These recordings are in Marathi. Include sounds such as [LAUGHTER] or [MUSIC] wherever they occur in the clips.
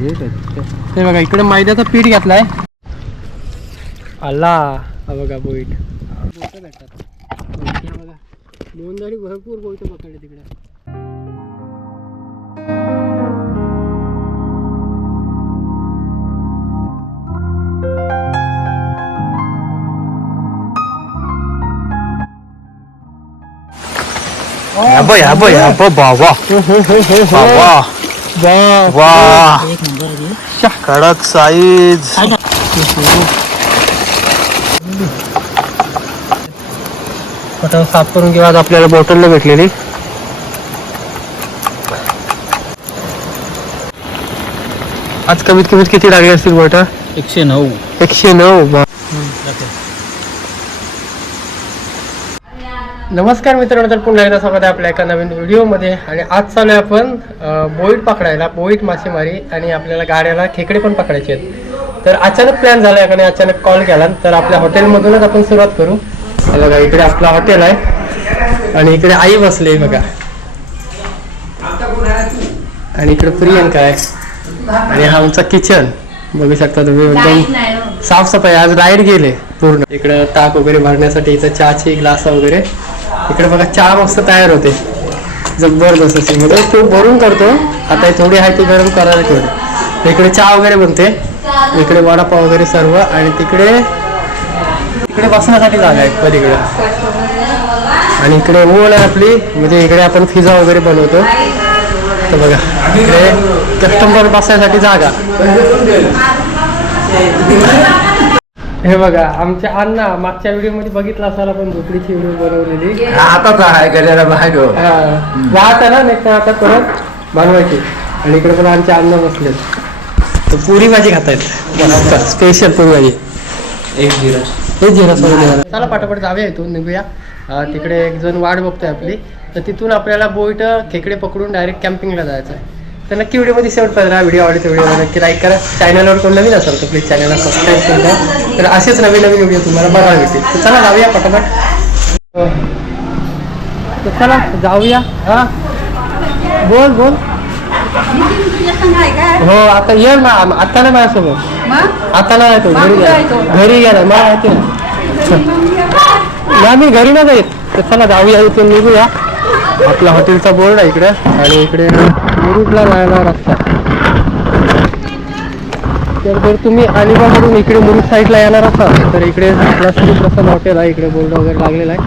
हे बघा इकडे मैद्याचं पीठ घेतलाय. आला. हा बघा बोईट बघा दोन भरपूर बोईट पकडले तिकडे याबो याबो याबो बाबा बाबा. एक नंबर आहे. कडक साईज आता साफ करून घेऊ आज आपल्याला बॉटलला भेटलेली आज कमीत कमीत किती लागले असतील बॉटल एकशे नऊ. एकशे नऊ. नमस्कार मित्रांनो तर पुन्हा एकदा स्वागत आहे आपल्या एका नवीन व्हिडिओमध्ये. आणि आज चालू आहे आपण बोईट पकडायला बोईट मासेमारी आणि आपल्याला गाड्याला खेकडे पण पकडायचे आहेत. तर अचानक प्लॅन झाला आणि अचानक कॉल केला. तर आपल्या हॉटेलमधूनच आपण सुरुवात करू. हे बघा इकडे आपला हॉटेल आहे. आणि इकडे आई बसली बघा. आणि इकडे प्रियंका आहे. आणि हा आमचा किचन बघू शकता तुम्ही एकदम साफसफाई. आज लाइट गेले पूर्ण. इकडं ताक वगैरे भरण्यासाठी इथं चहाची ग्लास वगैरे. इकडे बघा चहा मस्त तयार होते. जबरदस्त असे म्हणजे तू भरून करतो आता थोडी आहे ती गरम करायला ठेवली इकडे चहा वगैरे बनते. इकडे वडापाव वगैरे सर्व आणि तिकडे इकडे बसण्यासाठी जागा आहे पलीकडे. आणि इकडे ओळ आहे आपली म्हणजे इकडे आपण फिजा वगैरे बनवतो. तर बघा इकडे कस्टमर बसण्यासाठी जागा. हे बघा आमच्या अण्णा मागच्या व्हिडिओमध्ये बघितला असाल आपण झोपडीची व्हिडिओ बनवलेली. आता आहे गड्याला बाहेर. हा. राहत ना नेक्स्ट आता परत बनवायची. आणि इकडे पण आमचे अण्णा बसले तर पुरी भाजी खातायत. स्पेशल पुरी भाजी. एक जिरा. हे. जिरा चला पाठोपाठ जाऊया इथून निघूया. तिकडे एक जण वाट बघतोय आपली. तर तिथून आपल्याला बोईट खेकडे पकडून डायरेक्ट कॅम्पिंगला जायचं आहे तर नक्की व्हिडिओमध्ये शेवट करा. व्हिडिओ आवडते व्हिडिओ नक्की लाईक करा. चॅनलवर कोण नवीन असेल तर प्लीज चॅनलला सबस्क्राईब करून द्या तर असेच नवीन नवीन व्हिडिओ तुम्हाला बघायला मिळतील तर चला जाऊया पटापट. तर चला जाऊया. हा. बोल बोल. हो आता ये ना आता नाही माझ्यासोबत. आता नाही येतो घरी घरी गेला मला माहिती ना ना मी घरी नाही जाईल तर चला जाऊया इथून निघूया. आपला हॉटेलचा बोर्ड आहे इकडे. आणि इकडे मुरुडला जायला रस्ता. तर जर तुम्ही म्हणून इकडे मुरुड साईडला येणार असाल तर इकडे आपला श्री प्रसन्न हॉटेल आहे इकडे बोर्ड वगैरे लागलेला आहे.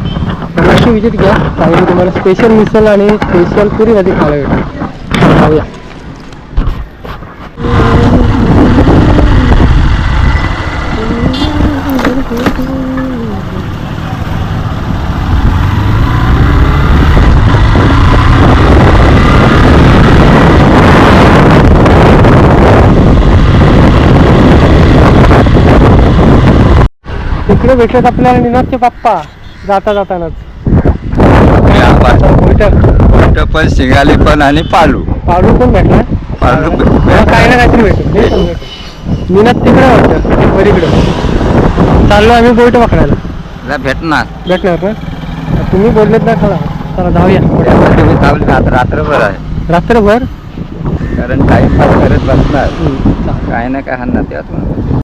तर नक्की विजिट घ्या. चांगली तुम्हाला स्पेशल मिसल आणि स्पेशल पुरी भाजी खायला भेटेल. इकडे भेटलेत आपल्याला निनादचे बाप्पा जाता जातानाच. बैठक पण शिंगाली पण आणि पालू. पाडू पण भेटला. पाडू मला काही ना काहीतरी भेटेल. निनाद तिकडे वाटतं चाललो आम्ही बोईट पकडायला. भेटणार. भेटणार ना? तुम्ही बोललेत ना खरा चला जाऊया. रात्रभर आहे. रात्रभर? कारण टाइमपास करत बसणार. हम्म, चालेल. काय ना काय हाणणार त्यात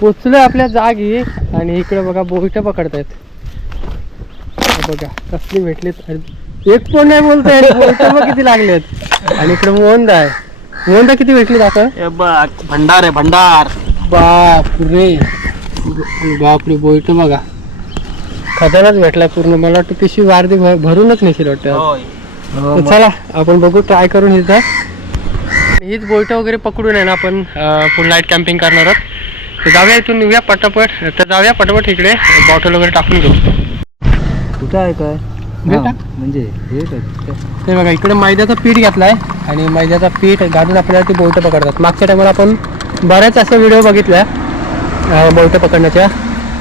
पोचलोय आपल्या जागी आणि इकडे बघा बोईट पकडतायत. बघा कसली भेटलीत. एक पण नाही बोलताय बोईट बघ किती लागलेत. आणि इकडे मोहनदा आहे. मोहनदा किती भेटली दाखव भंडार आहे भंडार. बाप रे बापरे बोईट बघा. खजानाच भेटलाय पूर्ण. मला वाटतं पिशवी वारदी भर- भरूनच नेशील वाटतं. चला आपण बघू ट्राय करून हिचा हीच बोईट वगैरे पकडून आहे ना आपण फुल नाईट कॅम्पिंग करणार आहोत. तर जाऊया इथून निघूया पटापट. तर जाऊया पटापट इकडे. बॉटल वगैरे टाकून घेऊ. कुठं आहे काय. म्हणजे हे ते बघा इकडे मैद्याचं पीठ घेतलाय. आणि मैद्याचं पीठ घालून आपल्याला ती बोईट पकडतात. मागच्या टायमाला आपण बऱ्याच अशा व्हिडिओ बघितल्या. बोईट पकडण्याच्या.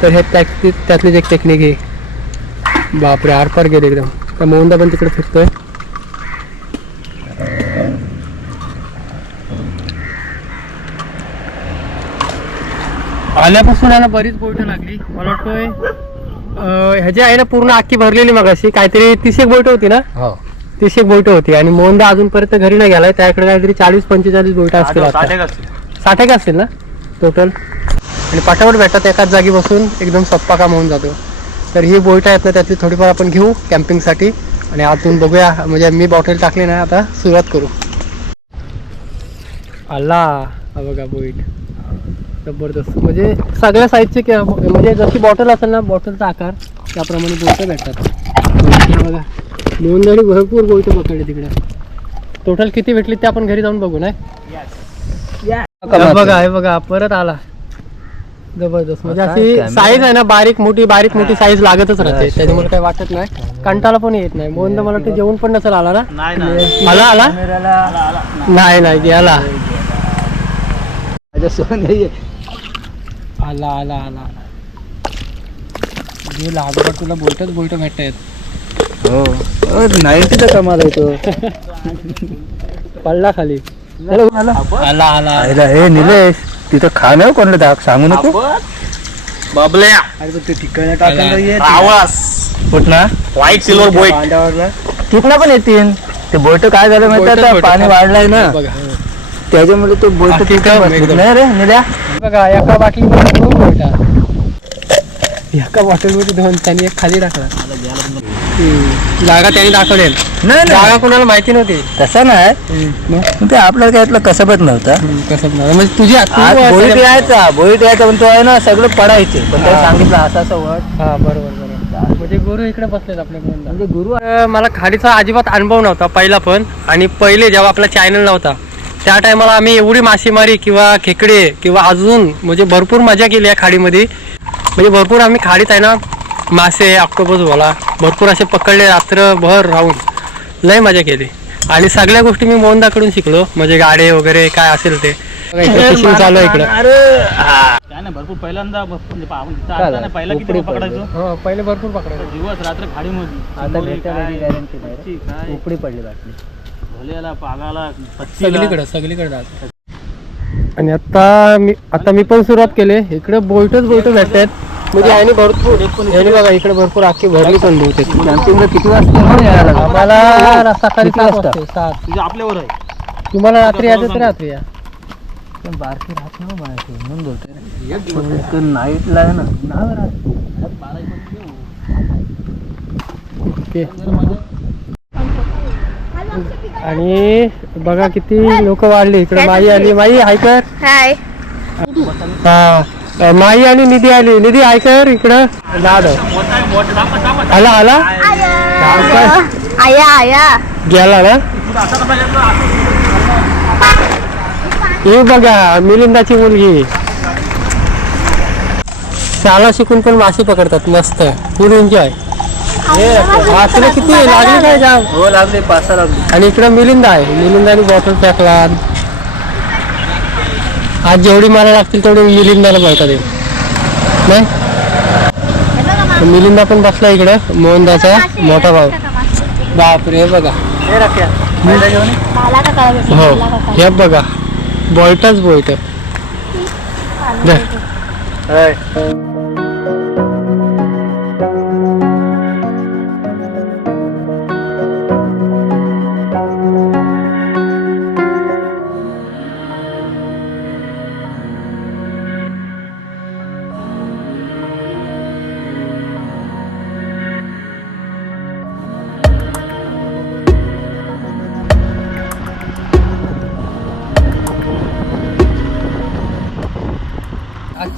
तर हे त्यात त्यातलीच एक टेक्निक आहे. बापरे आरपार गेले एकदम. त्या मोहनदा पण तिकडे फिरतोय. आल्यापासून ना बरीच बोईट लागली. मला वाटतोय अं, ह्याची आहे ना पूर्ण आखी भरलेली मग अशी काहीतरी तीस एक बोईट होती ना? हो. तीस एक बोईट होती. आणि मोहनदा अजूनपर्यंत घरी नाही गेलाय. त्याकडे काहीतरी चाळीस पंचेचाळीस बोईट असतील. साठ एक असतील. ना? टोटल आणि पटापट भेटतात एकाच जागी बसून. एकदम सप्पा काम होऊन जातो. तर ही बोईट आहेत ना त्यातली थोडीफार आपण घेऊ कॅम्पिंगसाठी आणि आतून बघूया. म्हणजे मी बॉटल टाकली ना आता सुरुवात करू. आला. हा बघा बोईट जबरदस्त. म्हणजे सगळ्या साईजचे म्हणजे जशी बॉटल असेल ना बॉटलचा आकार त्याप्रमाणे बोईट भेटतात. बघा. नोंदणी भरपूर बोईट पकडले तिकडे. टोटल किती भेटली ते आपण घरी जाऊन बघू ना हे बघा हे बघा परत आला. जबरदस्त. म्हणजे अशी? साईज आहे ना बारीक मोठी बारीक मोठी साईज लागतच राहते. त्याच्यामुळे काही वाटत नाही. कंटाला पण येत नाही. मोहन मला वाटतं जेवण पण नसेल आला ना? नाही आला? आला नाही नाही गेला. आला आला आला. गेला अगोदर तुला बोलतच बोलत भेटत आहेत. हो. नाईन्टीचा कमाल आहे तो. पडला खाली. आला. आला आईला हे निलेश तिथं खाणं कोणलं? दाख सांगू नको. बबल्या. अरे ते ठिकाणी टाकायला येत आवाज. कुठना व्हाईट सिल्वर बोईट तिथनं पण येतील ते बोट काय झालं माहिती. पाणी वाढलंय ना. बघा. त्याच्यामुळे तो बोट बाकी काय एकदम. नाही रे निल्या. बघा एका बाटलीमध्ये दोन बोटा एका बॉटलमध्ये दोन त्यांनी एक खाली टाकला. हम्म. जागा त्यांनी दाखवलेल. नाही जागा नाही कोणाला माहिती नव्हती. तसं नाही. पण ते आपल्याला काय यातलं कसबत नव्हता. हम्म, कसं नाही. म्हणजे तुझी तू आज असं- बोईट यायचा बोईट यायचा पण तो आहे ना सगळं पडायचे. पण त्याला सांगितलं असा असा वट हा बरोबर बरोबर. म्हणजे गुरु इकडे बसलेत आपल्या म्हणजे गुरु मला खाडीचा अजिबात अनुभव नव्हता पहिला पण. आणि पहिले जेव्हा आपला चॅनल नव्हता त्या टायमाला आम्ही एवढी मासेमारी किंवा खेकडे किंवा अजून म्हणजे भरपूर मजा केली आहे खाडीमध्ये. म्हणजे भरपूर आम्ही खाडीत आहे ना मासे ऑक्टोबस बोला भरपूर असे पकडले रात्रभर राहून. लय मजा केली. आणि सगळ्या गोष्टी मी मोहनदाकडून शिकलो म्हणजे गाडे वगैरे काय असेल ते. फिशिंग चालू आहे इकडे. काय नाही भरपूर पहिल्यांदा भरपूर म्हणजे आपण तिथं काय आता ना झालं? पहिला किती उपडी पकडायचो? हो पहिले भरपूर पकडायचे. दिवस रात्र खाडीमध्ये. आता भेटायला काय? उपडी पडली बाटली पागाला. सगळीकडे सगळीकडे आणि आता मी आता मी पण सुरुवात केली. इकडे बोईटच बोईट भेटतात. म्हणजे याने भरपूर याने बघा इकडे भरपूर आखी भरली पण बहुतेक कॅम्पिंगला किती वाजता? आम्हाला सकाळी सात वाजता? आपल्यावर आहे. तुम्हाला रात्री यायचं तर रात्री या. पण बारकी राहत ना बारकी म्हणून बोलतोय नाईटला आहे ना. नाव राहत ओके. आणि बघा किती लोक वाढली. इकडे माई आली. माई ऐकर हाय. हा. अ, माई आणि निधी आली. निधी ऐकर इकडं. लाड. आला आला? आया. आया गेला ना? ही बघा मिलिंदाची मुलगी. शाळा शिकून पण मासे पकडतात. मस्त. फुल एन्जॉय तुला किती? लागली काय जाम? हो लागले पाच सहा लागले. आणि इकडं मिलिंदा आहे. मिलिंदाने बॉटल टाकला आज जेवढी मला लागतील तेवढी मिलिंदाला पळतात हे. नाही? मिलिंदा पण बसला इकडे मोहनदाचा मोठा भाऊ. बापरे हे बघा? हो मला का कळलं? हे बघा. बोयटच बोयट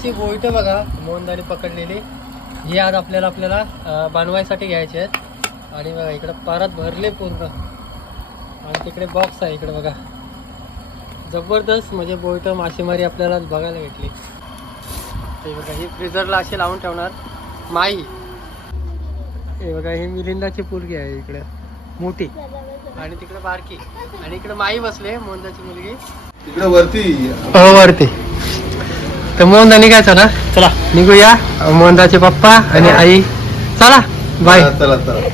आजची गोईट बघा मोहनदानी पकडलेली. ही आज आपल्याला आपल्याला अं, बनवायसाठी घ्यायची आहेत. आणि बघा इकडं परत भरले पूर्ण. आणि तिकडे बॉक्स आहे इकडे बघा. जबरदस्त म्हणजे बोईट मासेमारी आपल्याला बघायला भेटली. ते बघा ही फ्रीजरला अशी लावून ठेवणार. माई. हे बघा ही मिलिंदाची पुलगी आहे इकडे. मोठी. आणि तिकडे बारकी. आणि इकडे माई बसले मोहनदाची मुलगी. तिकडे वरती. हो वरती. तर मोहनदानी काय चला चला. निघूया. मोहनदाचे पप्पा आणि आई. चला. बाय चला चला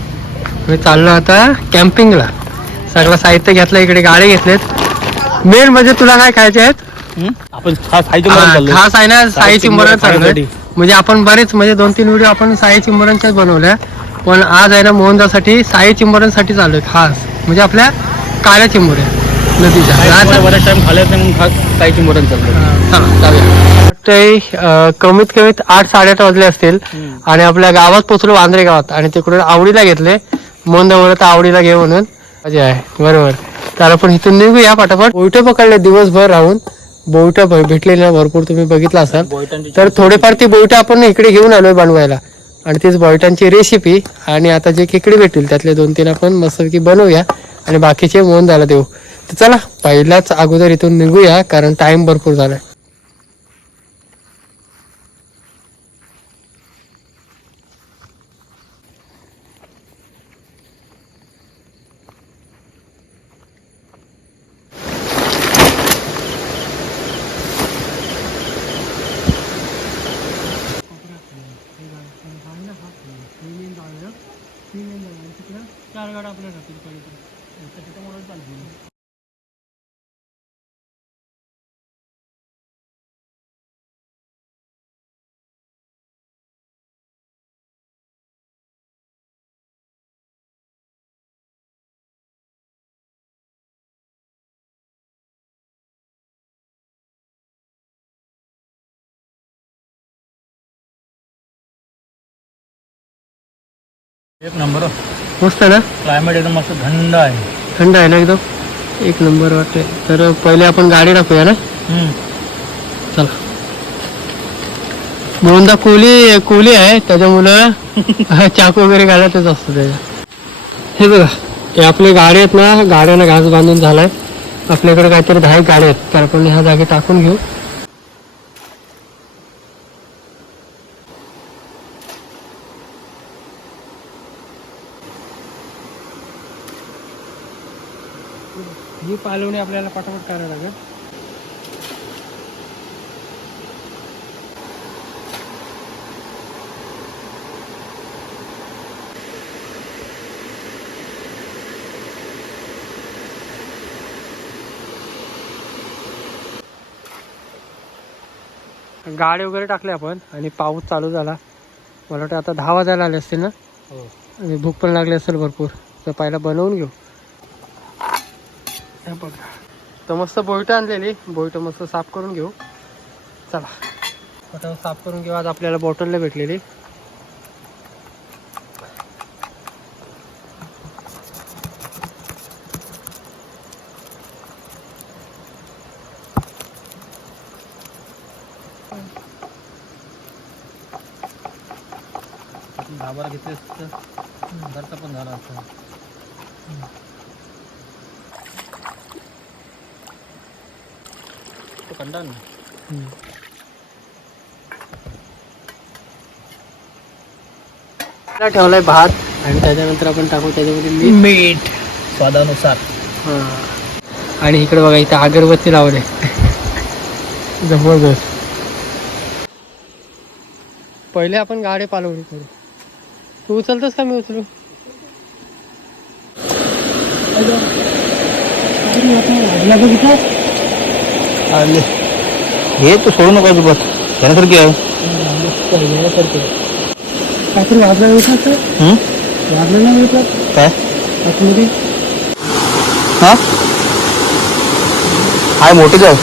मी चाललो आता कॅम्पिंगला. सगळं साहित्य घेतलं इकडे गाडी घेतलेत. मेन म्हणजे तुला काय खायचे आहेत? आपण खास चाललोय. आहे ना साई चिंबरण चाललोय. म्हणजे आपण बरेच म्हणजे दोन तीन व्हिडिओ आपण साई चिंबरणच्याच बनवल्या. पण आज आहे ना मोहनदासाठी साई चिंबरणसाठी चाललोय खास. म्हणजे आपल्या काळ्या चिंबोऱ्या. नदीच्या. बऱ्याच टाइम खाल्यात नाही मग खा- काही चिंबोऱ्यात चाललं चला जाऊया. वाटतंय कमीत कमीत आठ साडेआठ वाजले असतील. आणि आपल्या गावात पोचलो वांद्रे गावात. आणि तिकडून आवडीला घेतले. मंद वरत आवडीला घे म्हणून. मजा आहे. बरोबर. तर आपण इथून निघूया पटापट. बोईट पकडले दिवसभर राहून. बोईट भेटले ना भरपूर तुम्ही बघितलं असाल. तर थोडेफार ती बोईट आपण इकडे घेऊन आलोय बनवायला. आणि तीच बोईटांची रेसिपी आणि आता जे खेकडे भेटतील त्यातले दोन तीन आपण मस्तपैकी बनवूया. आणि बाकीचे मोहन द्यायला देऊ. तर चला पहिल्याच अगोदर इथून निघूया कारण टाइम भरपूर झालाय. एक नंबर. मस्त आहे ना? क्लायमेट एकदम मस्त थंड आहे. थंड आहे ना एकदम? एक नंबर वाटते. तर पहिले आपण गाडी टाकूया ना? चला. दोनदा कोली कोली आहे. त्याच्यामुळं [LAUGHS] चाकू वगैरे घालायचंच असतं त्याच्या हे बघा हे आपले गाडी आहेत ना गाड्याला घास बांधून झालाय. आपल्याकडे काहीतरी दहा गाड्या आहेत. तर आपण ह्या जागी टाकून घेऊ. ही पालवणी आपल्याला पटापट करायला लागेल. गाडी वगैरे टाकले आपण आणि पाऊस चालू झाला. मला वाटतं आता दहा वाजायला आले असतील ना? आणि भूक पण लागली असेल भरपूर. तर पहिला बनवून घेऊ. हे बघा. तर मस्त बोईट आणलेली. बोईट मस्त साफ करून घेऊ. चला. आता साफ करून घेऊ. आज आपल्याला बॉटलला भेटलेली. दहा बारा घेतले असते तर घरचा पण झाला असता तो कंटाळ ना त्याला ठेवलाय भात आणि त्याच्यानंतर आपण टाकू त्याच्यामध्ये मीठ. मीठ. स्वादानुसार. हा. आणि इकडे बघा इथे अगरबत्ती लावले. जबरदस्त. पहिले आपण गाडी पालवणी करू. तू उचलतोस का मी उचलू? हे तू सोडू नका बस. त्यानंतर आहे. काहीतरी वाजलं येतात वाजलं नाही येतात काय? आतमध्ये. हा? हाय मोठे जाऊ.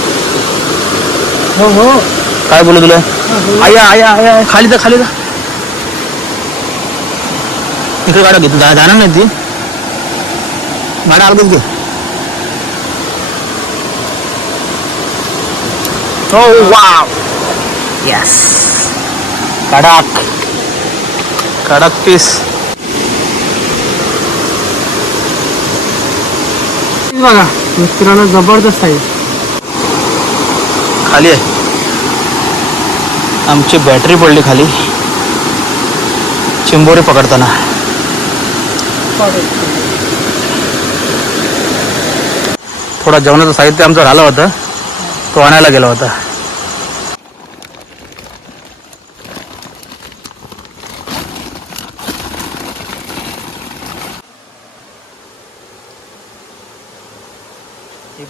हो हो. काय बोलू तुला? आया आया आया खाली जा खाली जा. इकडे गाडा घेतो जा- जाणार नाही ती. गाडा अर्धच घे हो वाव यस कडक कडक पीस बघा मित्रांनो जबरदस्त आहे. खाली आहे. आमची बॅटरी पडली खाली. चिंबोरी पकडताना. थोडा जेवणाचं साहित्य आमचं राहिलं होतं. तो आणायला गेला होता.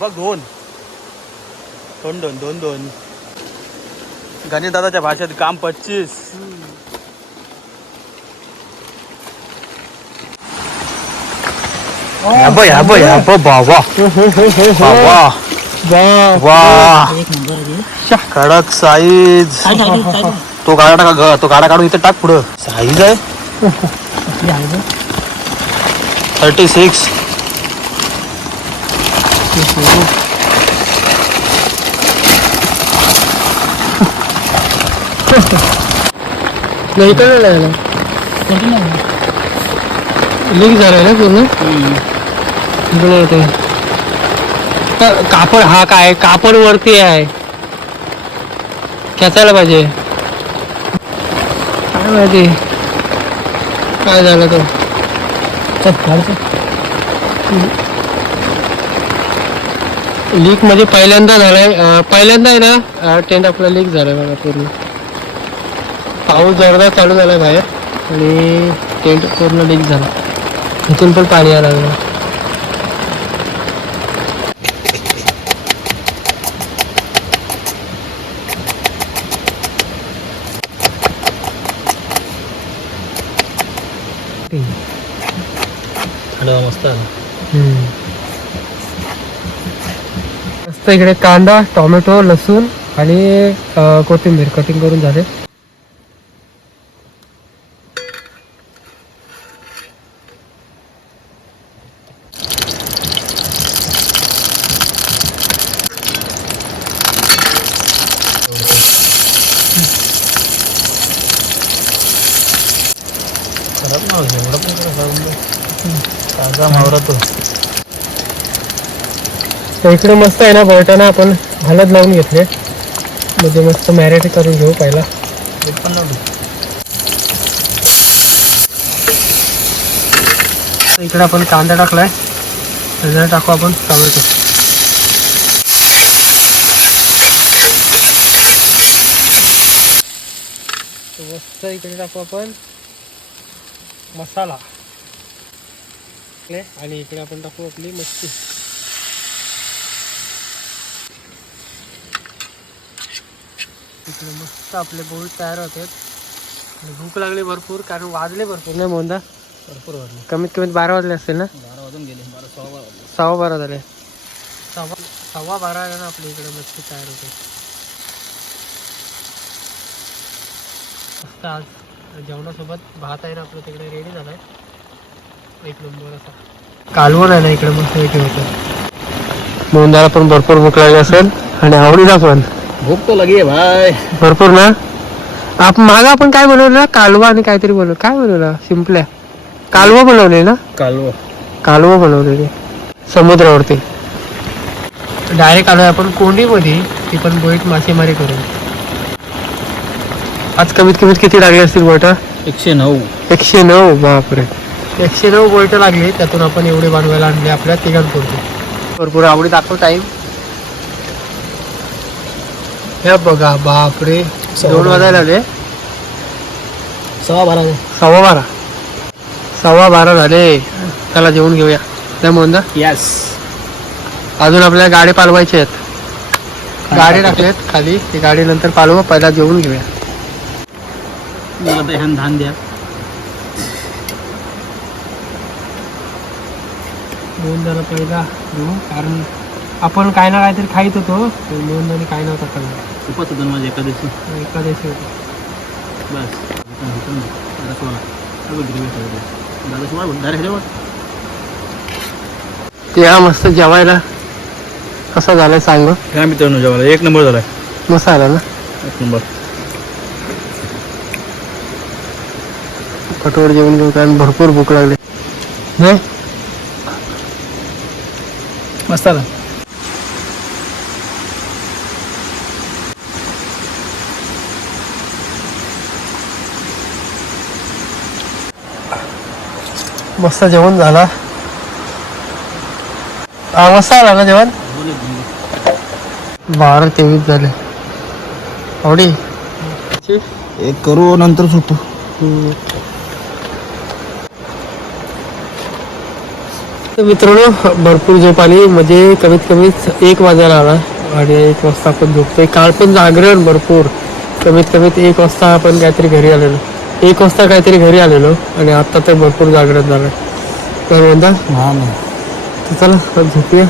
बघ दोन. दोन दोन दोन दोन. गणेश दादाच्या भाषेत काम पच्चीस. कडक साईज तो गाडा टाका ग- तो गाडा काढून इथे टाक पुढं. साईज आहे. [LAUGHS] थर्टी सिक्स नाही इकडे लागला लीक झालाय ना पूर्ण? इकडे ते तर कापड हा काय कापड वरती आहे. खेचायला पाहिजे. काय माहिती? काय झालं तो? लीक म्हणजे पहिल्यांदा झालाय पहिल्यांदा आहे ना टेंट आपला लीक झालाय बघा पूर्ण. पाऊस जोरदार चालू झाला बाहेर आणि टेंट पूर्ण लीक झाला. इथून पण पाणी यायला लागलं. मस्त. इकडे कांदा टोमॅटो लसूण आणि कोथिंबीर कटिंग करून झाले. खराब ना एवढं पण ताजा मावरा तो तर इकडे मस्त आहे ना बळटाना आपण हलद लावून घेतले. म्हणजे मस्त मॅरेट करून घेऊ पहिला. इकडे आपण कांदा टाकलाय. त्याच्यात टाकू आपण टोमॅटो. मस्त इकडे टाकू आपण मसाला. टाकले आणि इकडे आपण टाकू आपली मच्छी. इकडे मस्त आपले बोल तयार आणि भूक लागली भरपूर कारण वाजले भरपूर. नाही मोंदा भरपूर वाटलं कमीत कमीत बारा वाजले असतील ना? बारा वाजून गेले बारा सहा बारा वाजले. सव्वा बारा झाले. सव्वा सव्वा बारा ना आपल्या इकडे मच्छी तयार होते. मस्त आज जेवणासोबत भात आहे ना आपलं तिकडे रेडी झालाय. एक नंबर असा. कालवण आहे ना इकडे मस्त पैकी होतं. मोंदाला पण भरपूर भूक लागली असेल आणि आवडीचा पण. भूक तो लगी भाई। भरपूर ना? आपण मागा आपण काय बनवलं कालवा आणि काहीतरी बनवलं. काय बनवलं? सिंपल्या कालवा बनवले ना? कालव. कालवा बनवलेले. समुद्रावरती. डायरेक्ट आलोय आपण कोंडीमध्ये. ती पण बोईट मासेमारी करून. आज कमीत कमीत किती लागले असतील बोट एकशे नऊ. एकशे नऊ? बापरे. एकशे नऊ बोईट लागली. त्यातून आपण एवढे बनवायला आणले आपल्या तिघांपुरते. भरपूर आवडी दाखव टाईम हे बघा बापरे. दोन वाजायला आले सहा बारा सव्वा बारा. सव्वा बारा झाले. त्याला जेवून घेऊया. त्या मोंदा यस अजून आपल्याला गाडी पालवायची आहेत. गाडी टाकलेत खाली. ती गाडी नंतर पालवा. पहिला जेवून घेऊया. मला धान द्या. दोन जण पहिला. घेऊ कारण आपण काय ना काहीतरी खाईत होतो. जणी काय नव्हता खाल्ला खूपच होतं माझ्या एकादशी. होती. बस. दादा सोळा सगळं गिरवी दादा सोळा डायरेक्ट जेवण ते हा मस्त जेवायला. कसा झालाय सांग ह्या मित्रांनो जेवायला. एक नंबर झालाय. मस्त आला ना? एक नंबर. कटोर जेवण घेऊ कारण भरपूर भूक लागली. नाही? मस्त आला. मस्त जेवण झाला. मस्त आला ना जेवण? बारा तेवीस झाले. आवडी? एक करू नंतर सुटू. तर मित्रांनो भरपूर झोप आली. म्हणजे कमीत कमीत एक वाजायला आला. आणि एक वाजता आपण झोपतोय. काल पण जागरण भरपूर. कमीत कमीत एक वाजता आपण काहीतरी घरी आलेलो. एक वाजता काहीतरी घरी आलेलो आणि आता तर भरपूर जागरण झालं. तर म्हणता हा तर चला झोपूया.